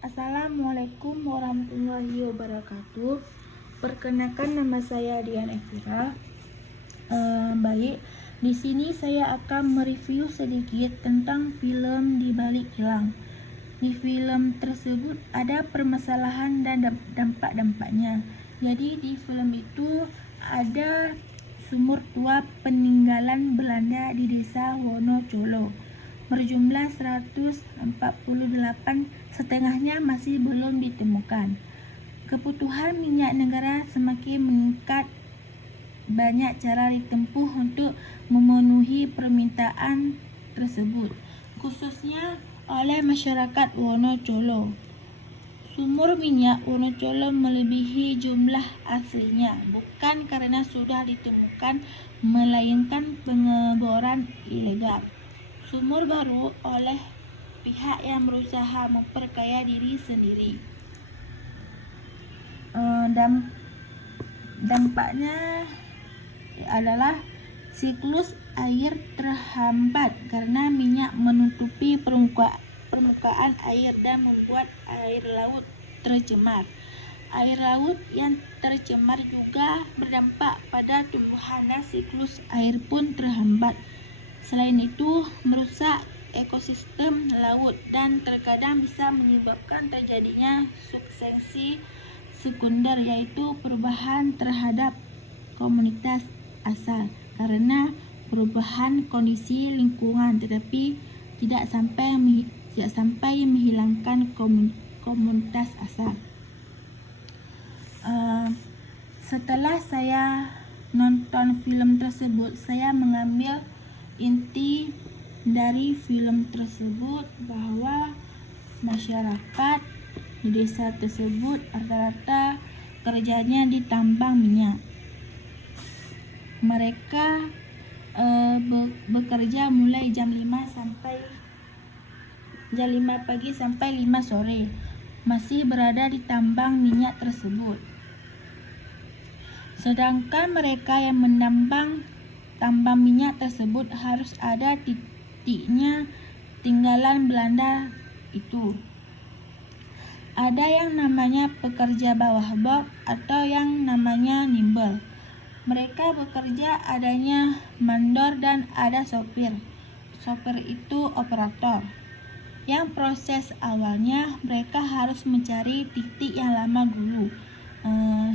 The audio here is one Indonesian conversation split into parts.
Assalamualaikum warahmatullahi wabarakatuh. Perkenalkan, nama saya Dian Efira. Baik, di sini saya akan mereview sedikit tentang film Di Balik Kilang. Di film tersebut ada permasalahan dan dampak-dampaknya. Jadi di film itu ada sumur tua peninggalan Belanda di desa Wonocolo berjumlah 148, setengahnya masih belum ditemukan. Kebutuhan minyak negara semakin meningkat. Banyak cara ditempuh untuk memenuhi permintaan tersebut, khususnya oleh masyarakat Wonocolo. Sumur minyak Wonocolo melebihi jumlah aslinya, bukan karena sudah ditemukan, melainkan pengeboran ilegal sumur baru oleh pihak yang berusaha memperkaya diri sendiri. Dampaknya adalah siklus air terhambat karena minyak menutupi permukaan air dan membuat air laut tercemar. Air laut yang tercemar juga berdampak pada tumbuhan dan siklus air pun terhambat. Selain itu, merusak ekosistem laut dan terkadang bisa menyebabkan terjadinya suksesi sekunder, yaitu perubahan terhadap komunitas asal karena perubahan kondisi lingkungan, tetapi tidak sampai menghilangkan komunitas asal. Setelah saya nonton film tersebut, saya mengambil inti dari film tersebut bahwa masyarakat di desa tersebut rata-rata kerjanya di tambang minyak. Mereka bekerja mulai jam 5 pagi sampai 5 sore, masih berada di tambang minyak tersebut. Sedangkan mereka yang menambang tambang minyak tersebut harus ada titiknya tinggalan Belanda itu. Ada yang namanya pekerja bawah blok atau yang namanya nimbel. Mereka bekerja adanya mandor dan ada sopir. Sopir itu operator. Yang proses awalnya mereka harus mencari titik yang lama dulu.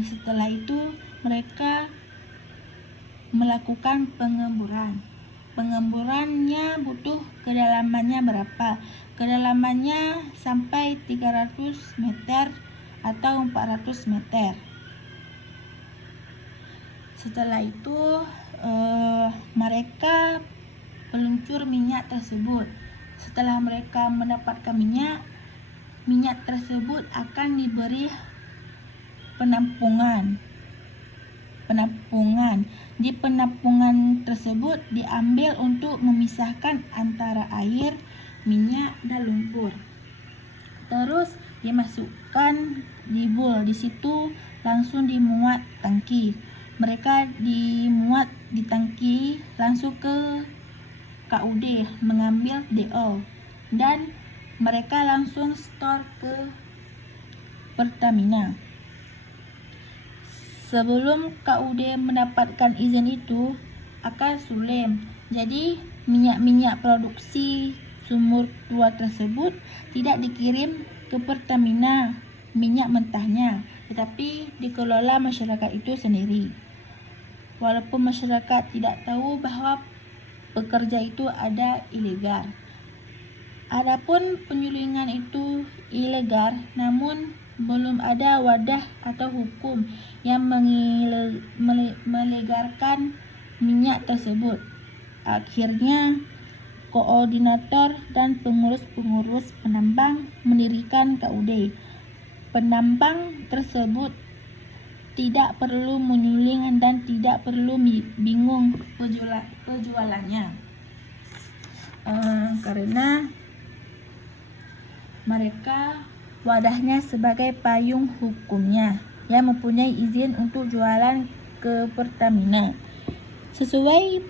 Setelah itu mereka melakukan pengemburan. Pengemburannya butuh kedalamannya berapa? Kedalamannya sampai 300 meter atau 400 meter. Setelah itu mereka peluncur minyak tersebut. Setelah mereka mendapatkan minyak tersebut akan diberi penampungan. Di penampungan tersebut diambil untuk memisahkan antara air, minyak, dan lumpur. Terus dimasukkan di bowl. Di situ langsung dimuat tangki. Mereka dimuat di tangki langsung ke KUD mengambil DO dan mereka langsung store ke Pertamina. Sebelum KUD mendapatkan izin itu akan sulim. Jadi minyak produksi sumur tua tersebut tidak dikirim ke Pertamina minyak mentahnya, tetapi dikelola masyarakat itu sendiri. Walaupun masyarakat tidak tahu bahwa pekerja itu ada ilegal. Adapun penyulingan itu ilegal, namun belum ada wadah atau hukum yang melegalkan minyak tersebut. Akhirnya koordinator dan pengurus penambang mendirikan KUD. Penambang tersebut tidak perlu menyuling dan tidak perlu bingung penjualannya, karena mereka wadahnya sebagai payung hukumnya yang mempunyai izin untuk jualan ke Pertamina. Sesuai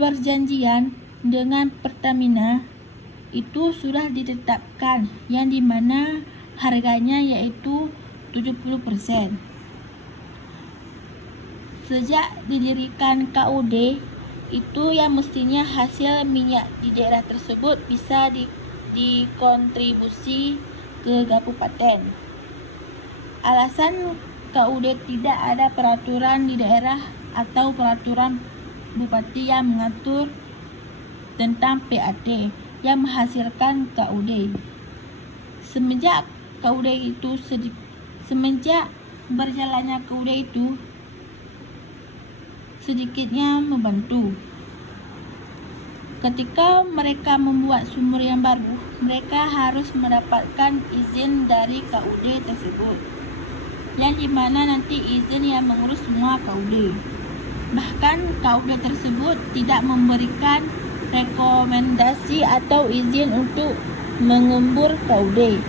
perjanjian dengan Pertamina itu sudah ditetapkan yang dimana harganya yaitu 70%. Sejak didirikan KUD, itu yang mestinya hasil minyak di daerah tersebut bisa dikontribusi ke kabupaten. Alasan KUD tidak ada peraturan di daerah atau peraturan bupati yang mengatur tentang PAT yang menghasilkan KUD. Semenjak berjalannya KUD itu sedikitnya membantu. Ketika mereka membuat sumur yang baru, mereka harus mendapatkan izin dari KUD tersebut, yang dimana nanti izin yang mengurus semua KUD. Bahkan KUD tersebut tidak memberikan rekomendasi atau izin untuk mengembur KUD.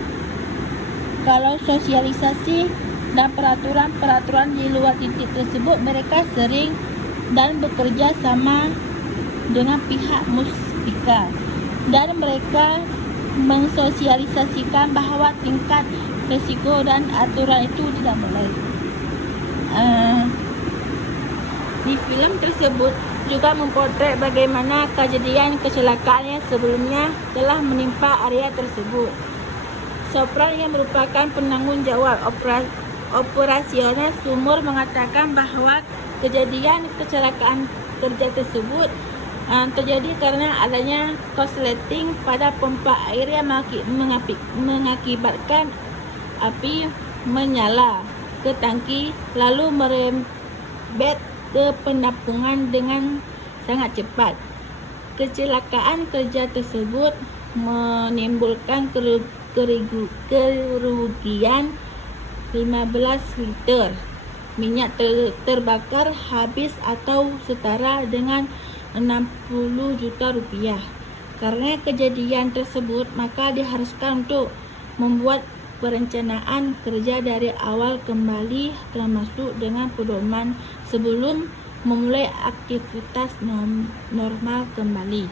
Kalau sosialisasi dan peraturan-peraturan di luar titik tersebut, mereka sering dan bekerja sama dengan pihak muspika, dan mereka mensosialisasikan bahwa tingkat risiko dan aturan itu tidak boleh. Di film tersebut juga mempotret bagaimana kejadian kecelakaan yang sebelumnya telah menimpa area tersebut. Sopran yang merupakan penanggung jawab operasional sumur mengatakan bahwa kejadian kecelakaan kerja tersebut terjadi karena adanya korsleting pada pompa air yang mengakibatkan api menyala ke tangki lalu merembet ke penampungan dengan sangat cepat. Kecelakaan kerja tersebut menimbulkan kerugian 15 liter minyak terbakar habis atau setara dengan 60 juta rupiah. Karena kejadian tersebut, maka diharuskan untuk membuat perencanaan kerja dari awal kembali, termasuk dengan pedoman sebelum memulai aktivitas normal kembali.